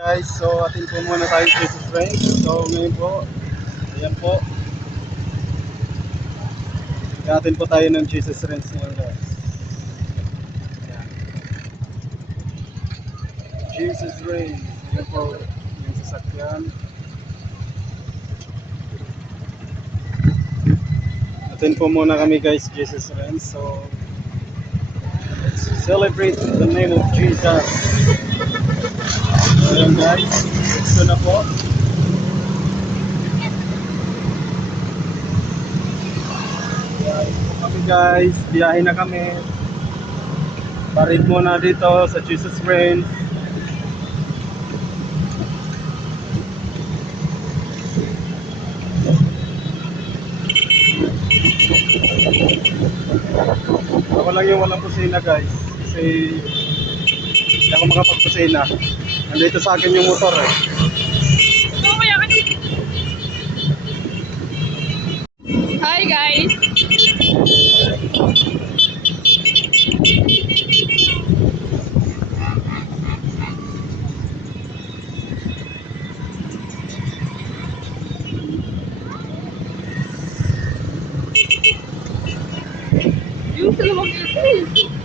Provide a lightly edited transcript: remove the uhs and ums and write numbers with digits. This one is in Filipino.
Guys, so atin po muna tayo sa Jesus Range. So ngayon po, ayan po. Atin po tayo ng Jesus Range ngayon guys. Ayan. Jesus Range. Ayan po yung sasakyan. Atin po muna kami guys, Jesus Range. So let's celebrate the name of Jesus. Ayan guys, ito na po. Kami guys, biyahe na kami. Parid muna dito sa Jesus Range. Ako lang yung walang kusina guys. Kasi hindi ako makapagkusina. Nandito sa akin yung motor eh. Hi guys! Yung sa lumang ito.